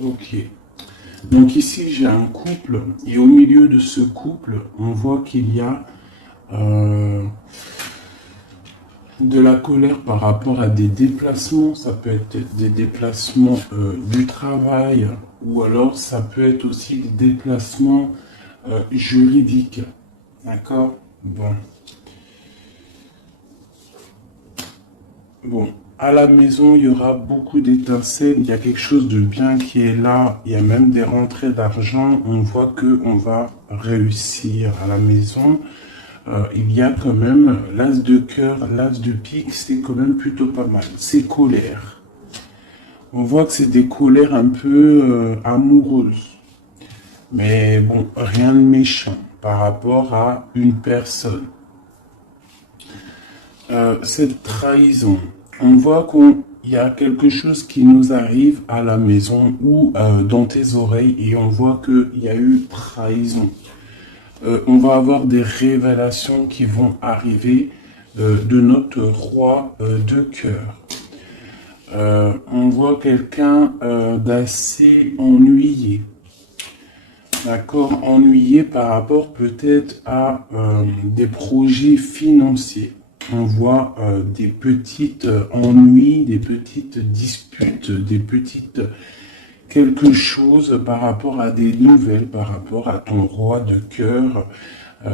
Ok. Donc ici, j'ai un couple, et au milieu de ce couple, on voit qu'il y a euh, de la colère par rapport à des déplacements. Ça peut être des déplacements du travail, ou alors ça peut être aussi des déplacements juridiques. D'accord? Bon. Bon. À la maison, il y aura beaucoup d'étincelles. Il y a quelque chose de bien qui est là. Il y a même des rentrées d'argent. On voit que on va réussir à la maison. Il y a quand même l'as de cœur, l'as de pique, c'est quand même plutôt pas mal. C'est colère. On voit que c'est des colères un peu amoureuses. Mais bon, rien de méchant par rapport à une personne. Cette trahison, on voit qu'il y a quelque chose qui nous arrive à la maison ou dans tes oreilles et on voit qu'il y a eu trahison. On va avoir des révélations qui vont arriver de notre roi de cœur. On voit quelqu'un d'assez ennuyé. D'accord, ennuyé par rapport peut-être à des projets financiers. On voit des petites ennuis, des petites disputes, des petites quelque chose par rapport à des nouvelles, par rapport à ton roi de cœur,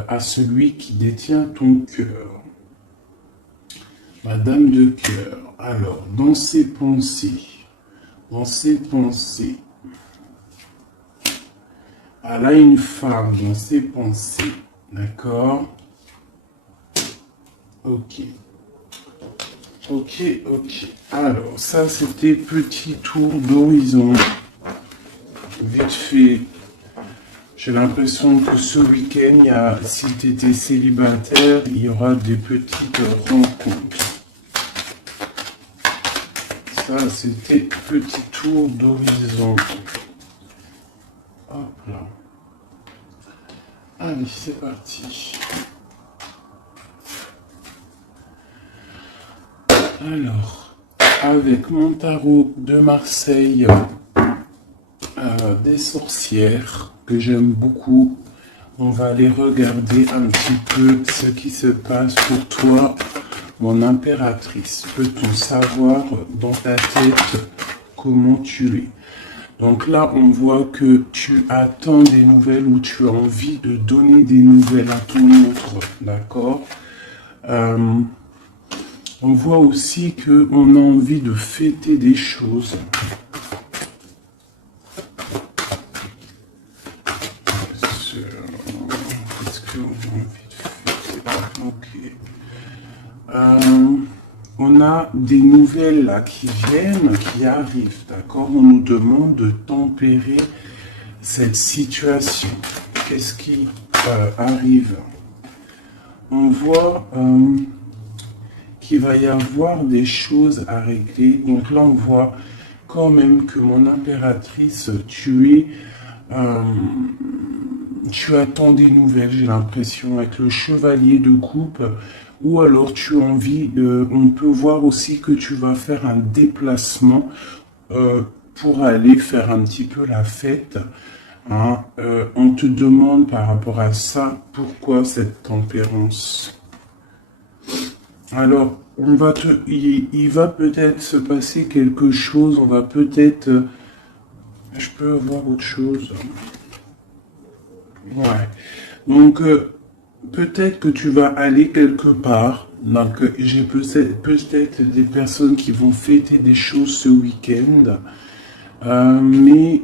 à celui qui détient ton cœur. Madame de cœur, alors, dans ses pensées, elle a une femme dans ses pensées, d'accord? Ok. Ok, ok. Alors, ça, c'était petit tour d'horizon. Vite fait. J'ai l'impression que ce week-end, si tu étais célibataire, il y aura des petites rencontres. Ça, c'était petit tour d'horizon. Hop là. Allez, c'est parti. Alors, avec mon tarot de Marseille, des sorcières que j'aime beaucoup, on va aller regarder un petit peu ce qui se passe pour toi, mon impératrice. Peut-on savoir dans ta tête comment tu es? Donc là, on voit que tu attends des nouvelles ou tu as envie de donner des nouvelles à ton autre, d'accord? On voit aussi qu'on a envie de fêter des choses. Qu'est-ce qu'on a envie de fêter? Ok. On a des nouvelles là qui viennent, qui arrivent, d'accord? On nous demande de tempérer cette situation. Qu'est-ce qui arrive? On voit qu'il va y avoir des choses à régler. Donc là, on voit quand même que mon impératrice, tu attends des nouvelles, j'ai l'impression, avec le chevalier de coupe. Ou alors tu as envie, on peut voir aussi que tu vas faire un déplacement pour aller faire un petit peu la fête. Hein. On te demande par rapport à ça, pourquoi cette tempérance? Alors, il va peut-être se passer quelque chose, on va peut-être... je peux avoir autre chose. Ouais. Donc, peut-être que tu vas aller quelque part. Donc, j'ai peut-être des personnes qui vont fêter des choses ce week-end. Mais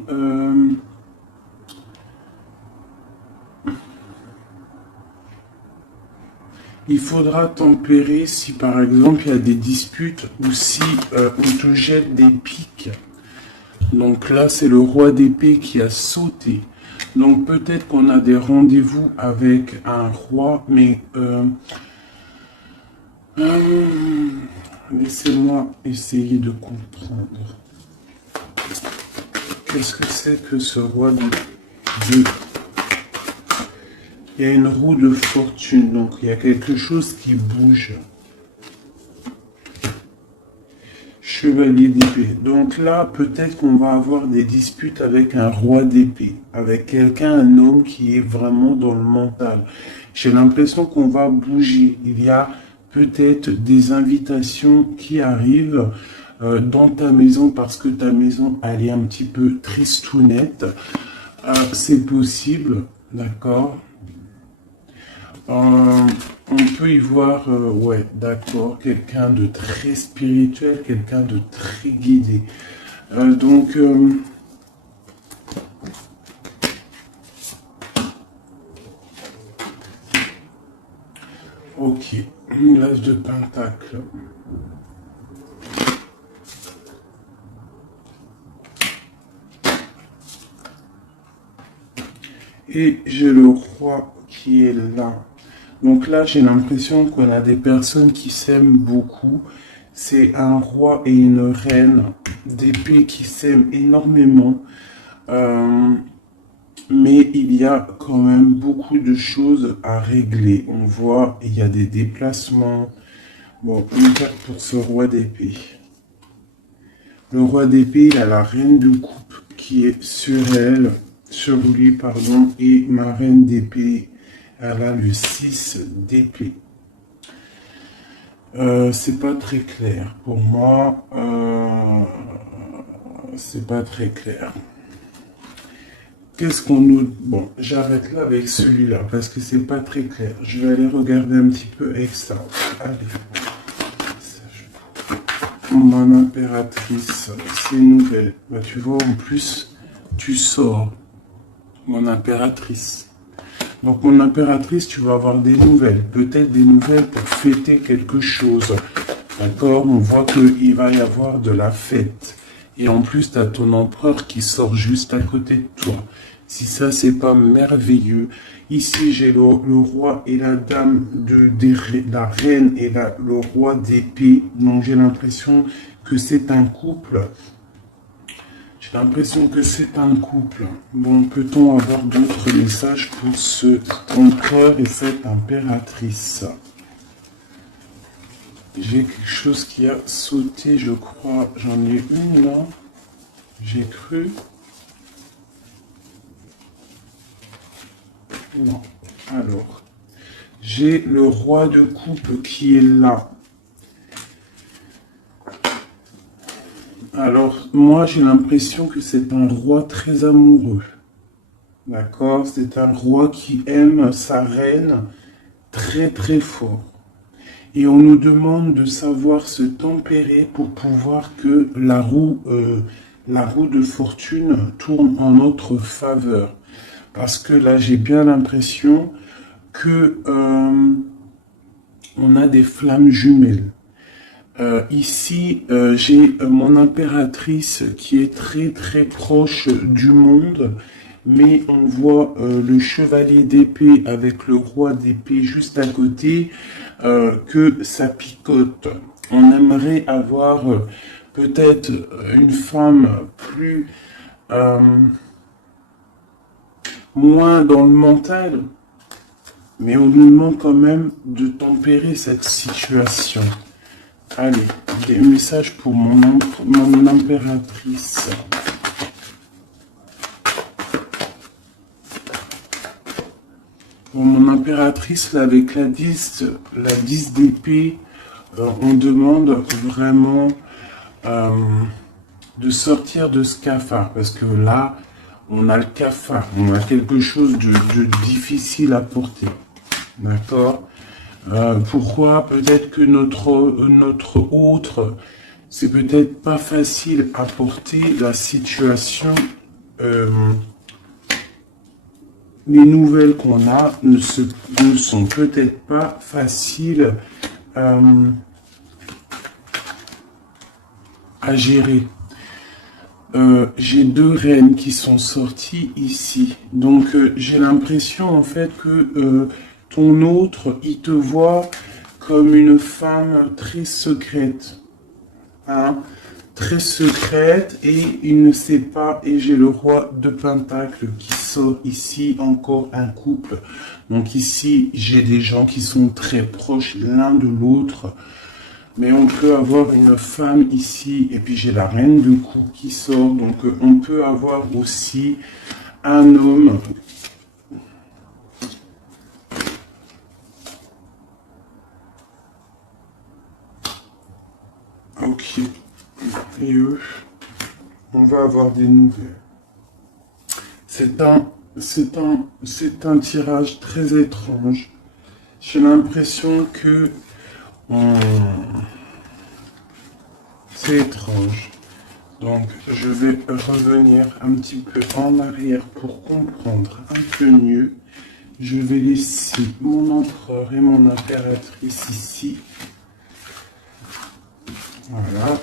il faudra tempérer si par exemple il y a des disputes ou si on te jette des piques. Donc là, c'est le roi d'épée qui a sauté. Donc peut-être qu'on a des rendez-vous avec un roi, mais laissez-moi essayer de comprendre. Qu'est-ce que c'est que ce roi de... Il y a une roue de fortune, donc il y a quelque chose qui bouge. chevalier d'épée. Donc là, peut-être qu'on va avoir des disputes avec un roi d'épée, avec quelqu'un, un homme qui est vraiment dans le mental. J'ai l'impression qu'on va bouger. Il y a peut-être des invitations qui arrivent dans ta maison parce que ta maison, elle est un petit peu tristounette. C'est possible, d'accord. On peut y voir, ouais, d'accord, quelqu'un de très spirituel, quelqu'un de très guidé. Donc, ok, l'as de pentacle. Et j'ai le roi qui est là. Donc là, j'ai l'impression qu'on a des personnes qui s'aiment beaucoup. C'est un roi et une reine d'épée qui s'aiment énormément. Mais il y a quand même beaucoup de choses à régler. On voit, il y a des déplacements. Bon, une carte pour ce roi d'épée. Le roi d'épée, il a la reine de coupe qui est sur elle, sur lui, pardon, et ma reine d'épée, elle a le 6 d'épée. C'est pas très clair. Pour moi, c'est pas très clair. Qu'est-ce qu'on nous... Bon, j'arrête là avec celui-là, parce que c'est pas très clair. Je vais aller regarder un petit peu avec ça. Allez. Mon impératrice, c'est nouvelle. Bah, tu vois, en plus, tu sors. Mon impératrice. Donc, mon impératrice, tu vas avoir des nouvelles. Peut-être des nouvelles pour fêter quelque chose. D'accord? On voit qu'il va y avoir de la fête. Et en plus, tu as ton empereur qui sort juste à côté de toi. Si ça, c'est pas merveilleux. Ici, j'ai le roi et la dame la reine et le roi d'épée. Donc, j'ai l'impression que c'est un couple. J'ai l'impression que c'est un couple. Bon, peut-on avoir d'autres messages pour ce empereur et cette impératrice? J'ai quelque chose qui a sauté, je crois. J'en ai une là. J'ai cru. Non. Alors, j'ai le roi de coupe qui est là. Alors, moi, j'ai l'impression que c'est un roi très amoureux. D'accord? C'est un roi qui aime sa reine très très fort. Et on nous demande de savoir se tempérer pour pouvoir que la roue de fortune tourne en notre faveur. Parce que là, j'ai bien l'impression que on a des flammes jumelles. Ici, j'ai mon impératrice qui est très très proche du monde, mais on voit le chevalier d'épée avec le roi d'épée juste à côté, que ça picote. On aimerait avoir peut-être une femme plus... moins dans le mental, mais on nous demande quand même de tempérer cette situation. Allez, des messages pour mon impératrice. Pour mon impératrice, là, avec la 10 d'épée, on demande vraiment de sortir de ce cafard, parce que là, on a le cafard, on a quelque chose de difficile à porter. D'accord? Pourquoi? Peut-être que notre autre, c'est peut-être pas facile à porter la situation. Les nouvelles qu'on a ne sont peut-être pas faciles à gérer. J'ai deux reines qui sont sorties ici. Donc, j'ai l'impression, en fait, que ton autre, il te voit comme une femme très secrète. Hein? Très secrète, et il ne sait pas. Et j'ai le roi de Pentacle qui sort ici, encore un couple. Donc ici, j'ai des gens qui sont très proches l'un de l'autre. Mais on peut avoir une femme ici, et puis j'ai la reine de coupe qui sort, donc on peut avoir aussi un homme. Ok. Et eux, on va avoir des nouvelles. C'est un tirage très étrange. J'ai l'impression que c'est étrange. Donc, je vais revenir un petit peu en arrière pour comprendre un peu mieux. Je vais laisser mon empereur et mon impératrice ici. Voilà.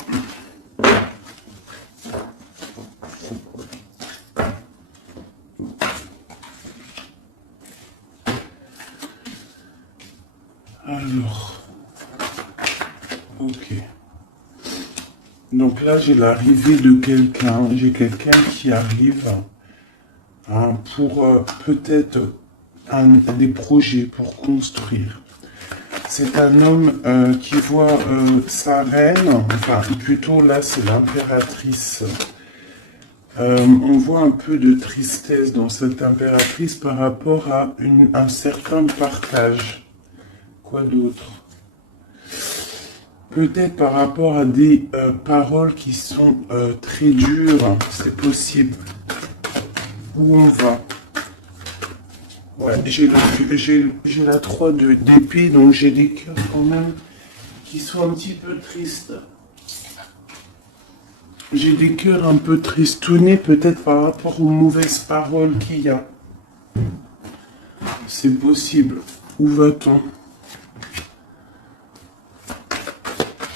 Alors, ok. Donc là, j'ai l'arrivée de quelqu'un. J'ai quelqu'un qui arrive pour peut-être des projets pour construire. C'est un homme qui voit sa reine, enfin plutôt là c'est l'impératrice. On voit un peu de tristesse dans cette impératrice par rapport à un certain partage. Quoi d'autre? Peut-être par rapport à des paroles qui sont très dures, c'est possible. Où on va? Ouais, j'ai la 3 d'épée, donc j'ai des cœurs quand même qui sont un petit peu tristes. J'ai des cœurs un peu tristonnés, peut-être par rapport aux mauvaises paroles qu'il y a. C'est possible. Où va-t-on?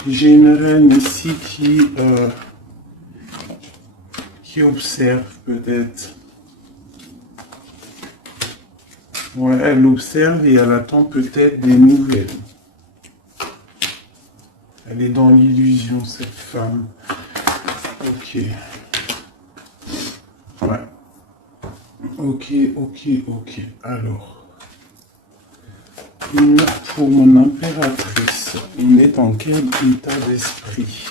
J'ai une reine ici qui observe peut-être. Ouais, elle observe et elle attend peut-être des nouvelles. Elle est dans l'illusion, cette femme. Ok. Ouais. Ok. Alors. Pour mon impératrice, on est dans quel état d'esprit?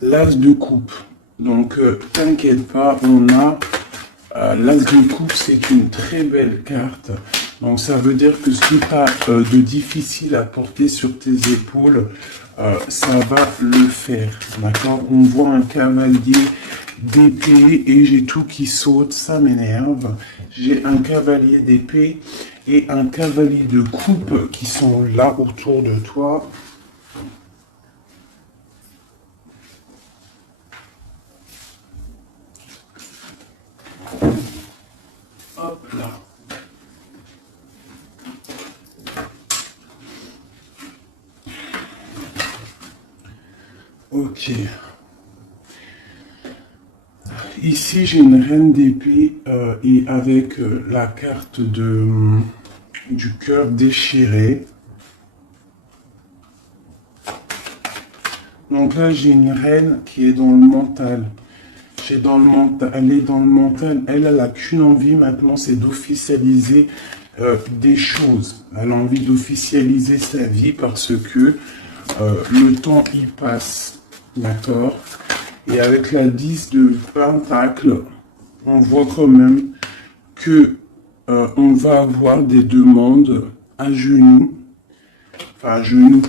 L'as de coupe. Donc, t'inquiète pas, on a... l'as de coupe, c'est une très belle carte. Donc, ça veut dire que ce qui pas de difficile à porter sur tes épaules, ça va le faire. D'accord? On voit un cavalier d'épée et j'ai tout qui saute, ça m'énerve. J'ai un cavalier d'épée et un cavalier de coupe qui sont là autour de toi. Hop là. Ok. Ici, j'ai une reine d'épée et avec la carte du cœur déchiré. Donc là, j'ai une reine qui est dans le mental. Elle est dans le mental. Elle n'a qu'une envie maintenant, c'est d'officialiser des choses. Elle a envie d'officialiser sa vie parce que le temps y passe. D'accord? Et avec la 10 de Pentacle, on voit quand même que on va avoir des demandes à genoux. Enfin, à genoux.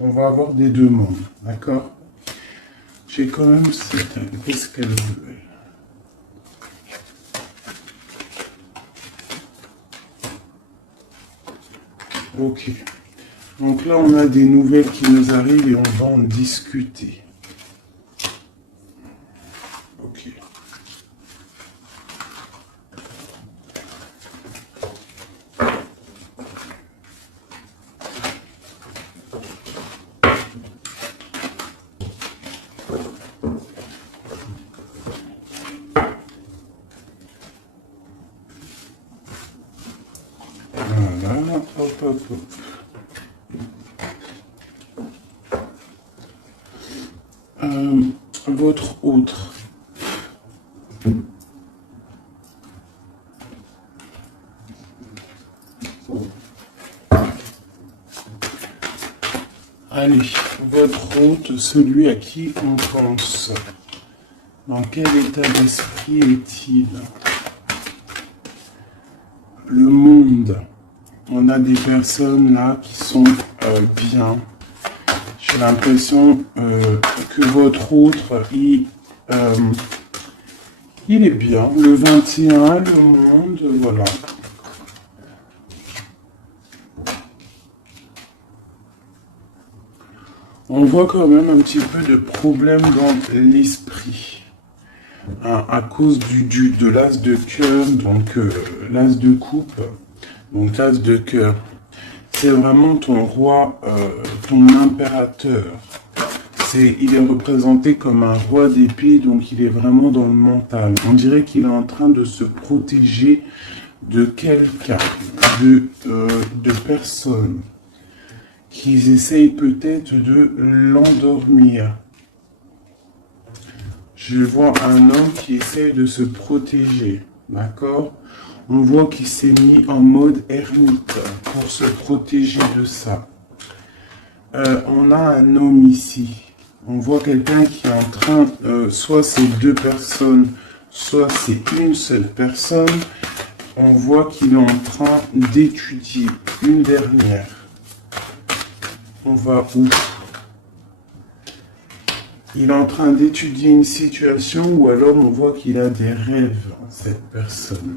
On va avoir des demandes. D'accord? J'ai quand même cette... Qu'est-ce qu'elle veut? Ok. Donc là, on a des nouvelles qui nous arrivent et on va en discuter. Ok. Voilà, hop. Votre autre. Allez, votre hôte, celui à qui on pense. Dans quel état d'esprit est-il? Le monde. On a des personnes là qui sont bien. J'ai l'impression que votre autre, il est bien. Le 21, le monde, voilà. On voit quand même un petit peu de problème dans l'esprit. Hein, à cause de l'as de cœur, donc l'as de coupe, donc l'as de cœur. C'est vraiment ton roi, ton impérateur. Il est représenté comme un roi d'épée, donc il est vraiment dans le mental. On dirait qu'il est en train de se protéger de quelqu'un, de personnes qui essayent peut-être de l'endormir. Je vois un homme qui essaie de se protéger, d'accord? On voit qu'il s'est mis en mode ermite pour se protéger de ça. On a un homme ici. On voit quelqu'un qui est en train, soit c'est deux personnes, soit c'est une seule personne. On voit qu'il est en train d'étudier une dernière. On va où? Il est en train d'étudier une situation ou alors on voit qu'il a des rêves, cette personne.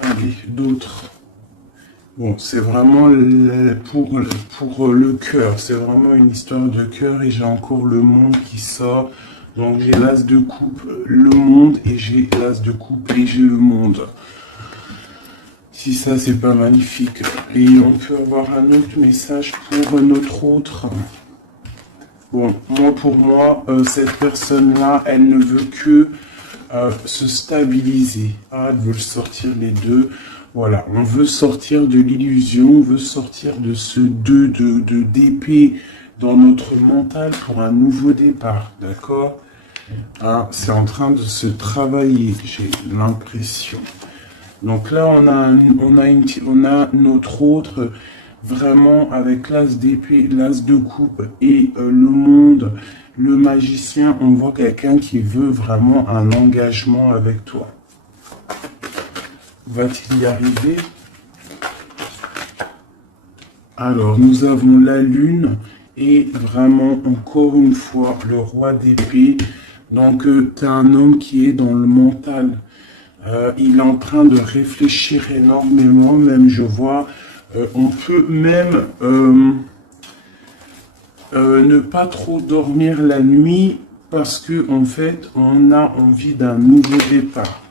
Allez, d'autres. Bon, c'est vraiment pour le cœur. C'est vraiment une histoire de cœur et j'ai encore le monde qui sort. Donc j'ai l'as de coupe, le monde et j'ai l'as de coupe et j'ai le monde. Si ça, c'est pas magnifique. Et on peut avoir un autre message pour notre autre. Bon, pour moi, cette personne-là, elle ne veut que se stabiliser. Ah, elle veut sortir les deux. Voilà, on veut sortir de l'illusion, on veut sortir de ce d'épée dans notre mental pour un nouveau départ, d'accord? Ah, c'est en train de se travailler, j'ai l'impression. Donc là, on a notre autre vraiment avec l'as d'épée, l'as de coupe et le monde, le magicien. On voit quelqu'un qui veut vraiment un engagement avec toi. Va-t-il y arriver? Alors, nous avons la lune et vraiment, encore une fois, le roi d'épée. Donc, tu as un homme qui est dans le mental. Il est en train de réfléchir énormément, même je vois, on peut même ne pas trop dormir la nuit parce que en fait, on a envie d'un nouveau départ.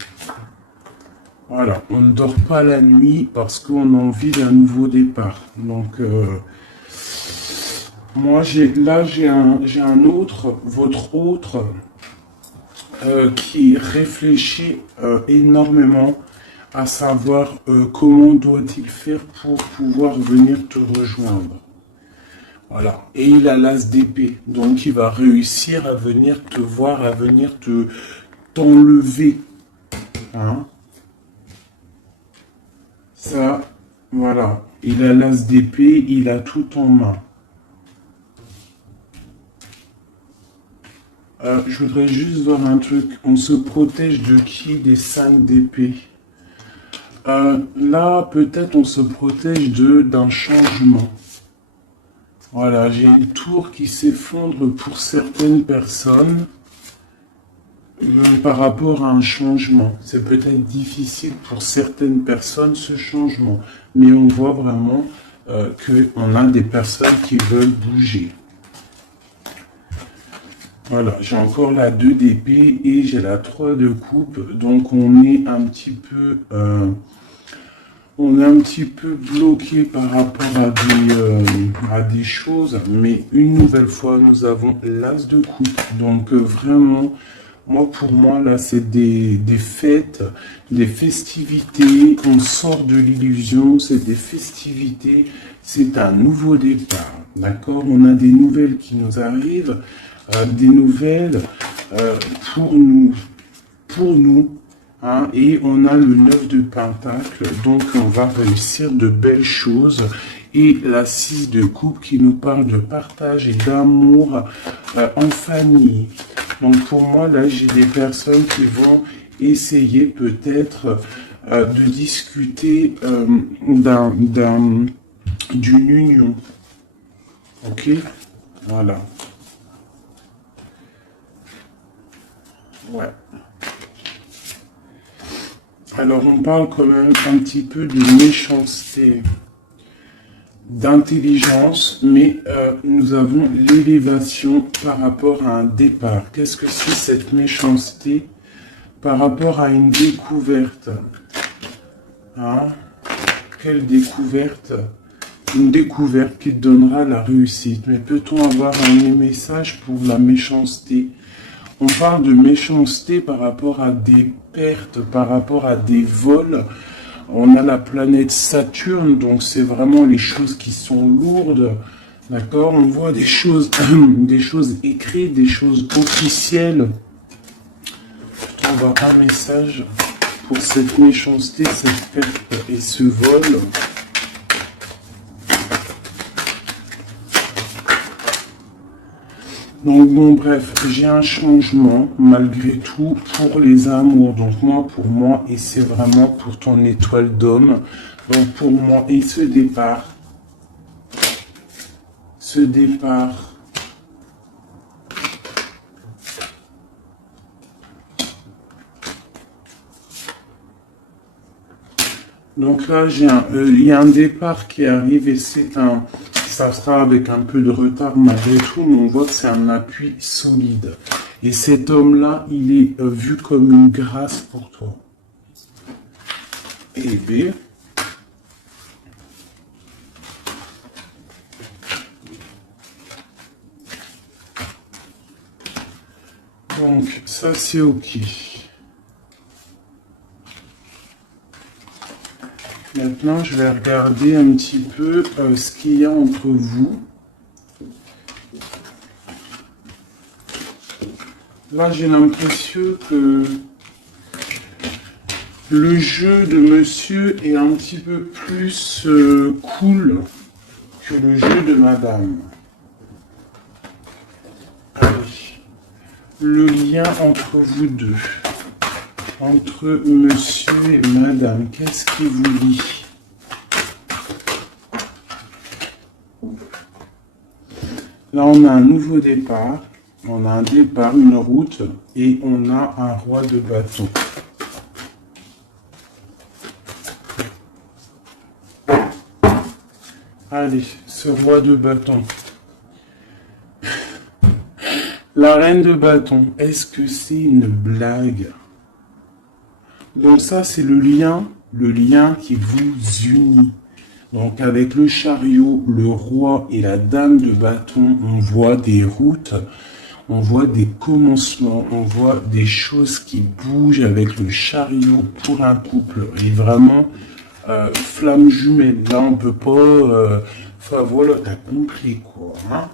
Voilà, on ne dort pas la nuit parce qu'on a envie d'un nouveau départ. Donc, moi, j'ai un autre, votre autre, qui réfléchit énormément à savoir comment doit-il faire pour pouvoir venir te rejoindre. Voilà. Et il a l'as d'épée. Donc, il va réussir à venir te voir, à venir t'enlever. Hein? Ça, voilà. Il a l'as d'épée, il a tout en main. Je voudrais juste voir un truc. On se protège de qui? Des 5 d'épée. Là, peut-être on se protège d'un changement. Voilà, j'ai une tour qui s'effondre pour certaines personnes par rapport à un changement. C'est peut-être difficile pour certaines personnes ce changement, mais on voit vraiment qu'on a des personnes qui veulent bouger. Voilà, j'ai encore la 2 d'épée et j'ai la 3 de coupe, donc on est un petit peu bloqué par rapport à des choses, mais une nouvelle fois nous avons l'as de coupe, donc vraiment, pour moi là c'est des fêtes, des festivités, on sort de l'illusion, c'est des festivités, c'est un nouveau départ, d'accord? On a des nouvelles qui nous arrivent, des nouvelles pour nous, hein, et on a le 9 de Pentacle, donc on va réussir de belles choses et la 6 de coupe qui nous parle de partage et d'amour en famille. Donc pour moi, là, j'ai des personnes qui vont essayer peut-être de discuter d'une union. Ok, voilà. Ouais. Alors on parle quand même un petit peu de méchanceté, d'intelligence, mais nous avons l'élévation par rapport à un départ. Qu'est-ce que c'est cette méchanceté par rapport à une découverte? Hein? Quelle découverte? Une découverte qui te donnera la réussite. Mais peut-on avoir un message pour la méchanceté? On parle de méchanceté par rapport à des pertes, par rapport à des vols. On a la planète Saturne, donc c'est vraiment les choses qui sont lourdes. D'accord? On voit des choses écrites, des choses officielles. On va avoir un message pour cette méchanceté, cette perte et ce vol. Donc bon, bref, j'ai un changement malgré tout pour les amours. Donc moi, pour moi, et c'est vraiment pour ton étoile d'homme. Donc pour moi, et ce départ. Donc là, il y a un départ qui arrive et ça sera avec un peu de retard malgré tout, mais on voit que c'est un appui solide. Et cet homme-là, il est vu comme une grâce pour toi. Et B. Donc, ça c'est ok. Maintenant, je vais regarder un petit peu ce qu'il y a entre vous. Là, j'ai l'impression que le jeu de monsieur est un petit peu plus cool que le jeu de madame. Allez. Le lien entre vous deux. Entre monsieur et madame, qu'est-ce qui vous lie? Là, on a un nouveau départ. On a un départ, une route, et on a un roi de bâton. Allez, ce roi de bâton. La reine de bâton, est-ce que c'est une blague? Donc ça, c'est le lien qui vous unit. Donc avec le chariot, le roi et la dame de bâton, on voit des routes, on voit des commencements, on voit des choses qui bougent avec le chariot pour un couple. Et vraiment, flamme jumelle, là on peut pas... Enfin voilà, t'as compris quoi. Hein?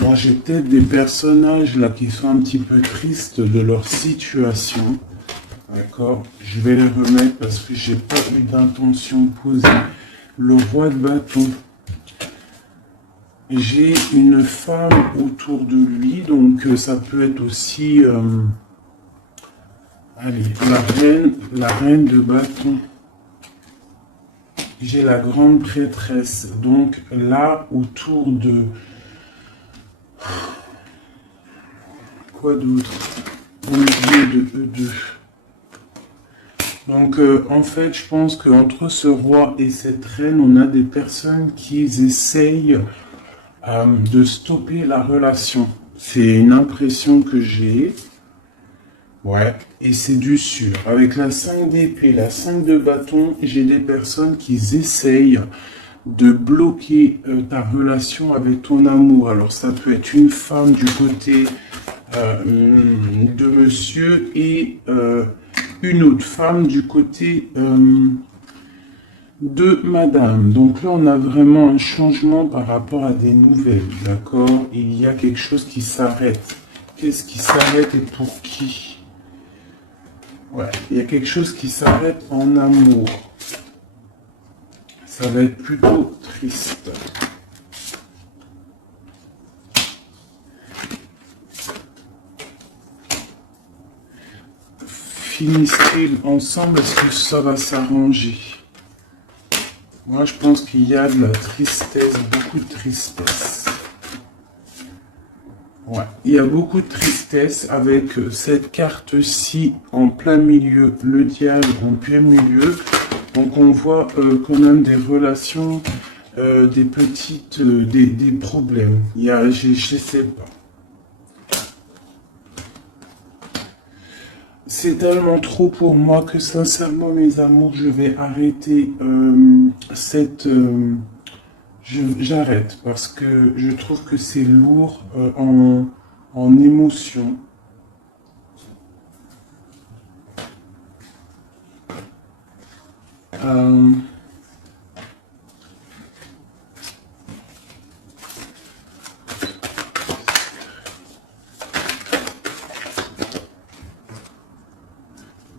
Bon, j'ai peut-être des personnages là qui sont un petit peu tristes de leur situation. D'accord? Je vais les remettre parce que j'ai pas eu d'intention posée. Le roi de bâton. J'ai une femme autour de lui, donc ça peut être aussi... allez, la reine de bâton. J'ai la grande prêtresse. Donc là, autour de... Quoi d'autre? Au milieu de eux deux. Donc, en fait, je pense qu'entre ce roi et cette reine, on a des personnes qui essayent de stopper la relation. C'est une impression que j'ai. Ouais, et c'est du sûr. Avec la 5 d'épée, la 5 de bâton, j'ai des personnes qui essayent de bloquer ta relation avec ton amour. Alors, ça peut être une femme du côté de monsieur et... une autre femme du côté de madame. Donc là, on a vraiment un changement par rapport à des nouvelles, d'accord? Il y a quelque chose qui s'arrête. Qu'est-ce qui s'arrête et pour qui? Ouais, il y a quelque chose qui s'arrête en amour. ça va être plutôt triste. Finissez ensemble, est-ce que ça va s'arranger? Moi, je pense qu'il y a de la tristesse, beaucoup de tristesse. Ouais, il y a beaucoup de tristesse avec cette carte-ci en plein milieu, le diable en plein milieu. Donc, on voit quand même des relations, des petites, des problèmes. Il y a, je sais pas. C'est tellement trop pour moi que sincèrement, mes amours, je vais arrêter j'arrête parce que je trouve que c'est lourd en émotion.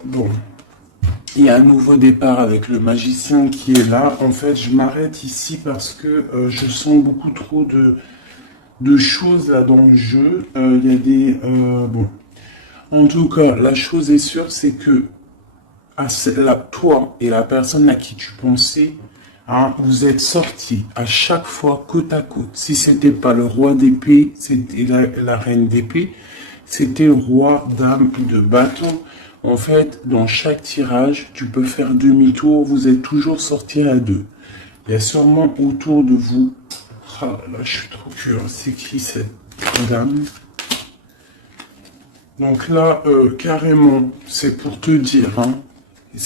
Bon, il y a un nouveau départ avec le magicien qui est là. En fait, je m'arrête ici parce que je sens beaucoup trop de choses là dans le jeu. Il y a des... bon. En tout cas, la chose est sûre, c'est que toi et la personne à qui tu pensais, hein, vous êtes sortis à chaque fois côte à côte. Si c'était pas le roi d'épée, c'était la reine d'épée, c'était le roi dame de bâton. En fait, dans chaque tirage, tu peux faire demi-tour, vous êtes toujours sortis à deux. Il y a sûrement autour de vous... Ah là, je suis trop curieux. C'est qui cette dame? Donc là, carrément, c'est pour te dire, hein,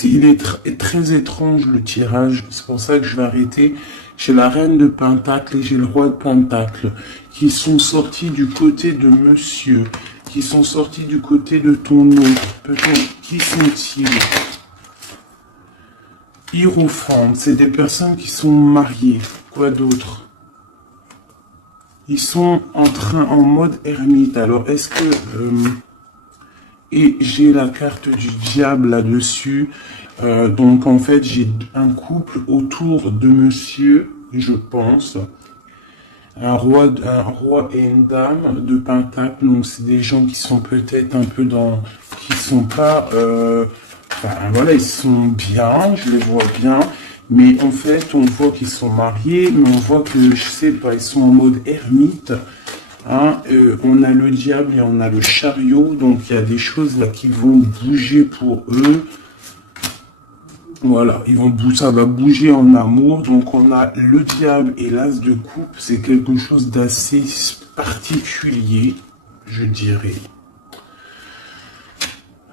il est très étrange le tirage, c'est pour ça que je vais arrêter. J'ai la reine de Pentacle et j'ai le roi de Pentacle qui sont sortis du côté de monsieur, qui sont sortis du côté de ton autre. Peut-être, qui sont-ils? Hiérophante, c'est des personnes qui sont mariées. Quoi d'autre? Ils sont en mode ermite. Alors, est-ce que... et j'ai la carte du diable là-dessus. Donc, en fait, j'ai un couple autour de monsieur, je pense. Un roi et une dame de Pentacle. Donc, c'est des gens qui sont peut-être un peu dans... qui sont pas... enfin, voilà, ils sont bien, je les vois bien. Mais en fait, on voit qu'ils sont mariés, mais on voit que, je sais pas, ils sont en mode ermite. Hein, on a le diable et on a le chariot, donc il y a des choses là qui vont bouger pour eux. Voilà, ça va bouger en amour. Donc on a le diable et l'as de coupe, c'est quelque chose d'assez particulier, je dirais.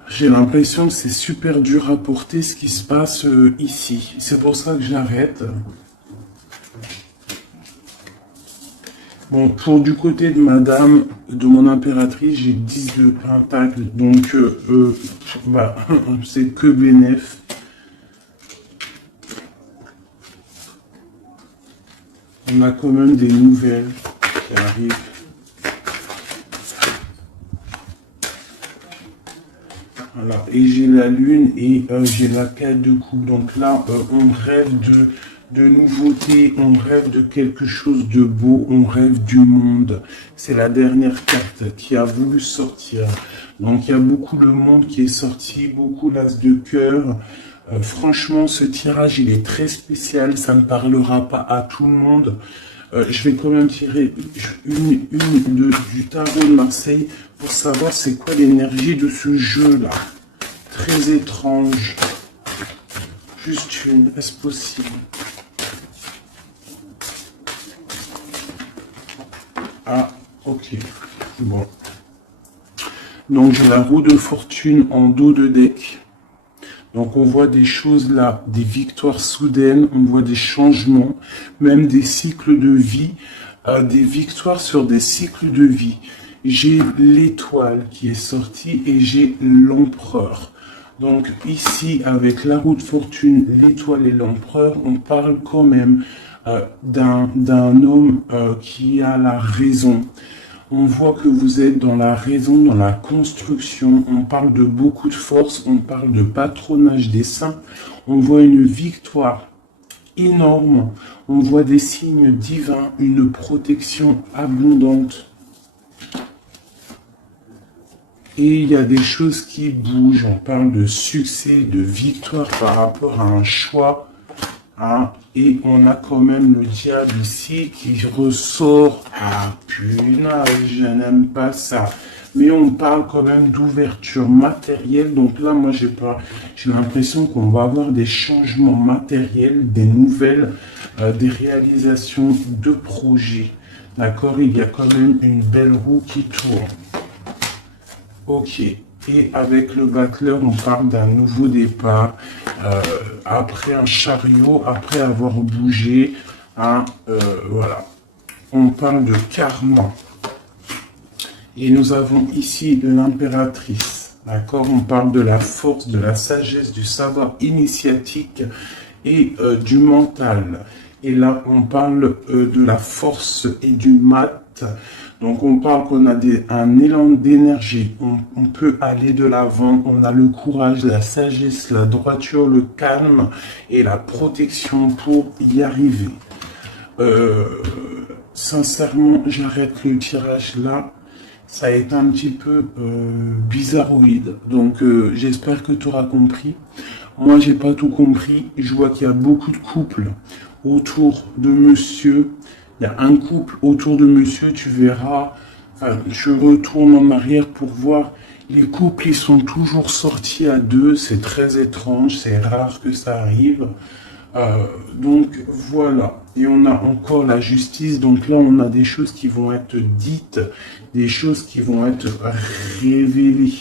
J'ai l'impression que c'est super dur à porter ce qui se passe ici. C'est pour ça que j'arrête. Bon, pour du côté de madame, de mon impératrice, j'ai 10 de pentacle, donc bah, c'est que bénéf. On a quand même des nouvelles qui arrivent. Voilà, et j'ai la lune et j'ai la 4 de coupe, donc là, on rêve de nouveautés, on rêve de quelque chose de beau, on rêve du monde. C'est la dernière carte qui a voulu sortir. Donc il y a beaucoup le monde qui est sorti, beaucoup l'as de cœur. Franchement, ce tirage, il est très spécial, ça ne parlera pas à tout le monde. Je vais quand même tirer du tarot de Marseille pour savoir c'est quoi l'énergie de ce jeu-là. Très étrange. Juste une, est-ce possible? Ah, ok. Bon. Donc, j'ai la roue de fortune en dos de deck. Donc, on voit des choses là, des victoires soudaines, on voit des changements, même des cycles de vie, des victoires sur des cycles de vie. J'ai l'étoile qui est sortie et j'ai l'empereur. Donc, ici, avec la roue de fortune, l'étoile et l'empereur, on parle quand même d'un homme qui a la raison. On voit que vous êtes dans la raison, dans la construction. On parle de beaucoup de force, on parle de patronage des saints. On voit une victoire énorme. On voit des signes divins, une protection abondante. Et il y a des choses qui bougent. On parle de succès, de victoire par rapport à un choix. Hein, et on a quand même le diable ici qui ressort. Ah punaise, je n'aime pas ça. Mais on parle quand même d'ouverture matérielle. Donc là, moi, j'ai l'impression qu'on va avoir des changements matériels, des nouvelles, des réalisations de projets. D'accord? Il y a quand même une belle roue qui tourne. Ok. Et avec le battleur, on parle d'un nouveau départ. Après un chariot, après avoir bougé. Hein, voilà. On parle de karma. Et nous avons ici l'impératrice. D'accord? On parle de la force, de la sagesse, du savoir initiatique et du mental. Et là, on parle de la force et du mat. Donc, on parle qu'on a un élan d'énergie. On peut aller de l'avant. On a le courage, la sagesse, la droiture, le calme et la protection pour y arriver. Sincèrement, j'arrête le tirage là. Ça a été un petit peu bizarroïde. Donc, j'espère que tu auras compris. Moi, j'ai pas tout compris. Je vois qu'il y a beaucoup de couples autour de monsieur. Il y a un couple autour de monsieur, tu verras. Enfin, je retourne en arrière pour voir. Les couples, ils sont toujours sortis à deux. C'est très étrange. C'est rare que ça arrive. Donc voilà, et on a encore la justice, donc là on a des choses qui vont être dites, des choses qui vont être révélées.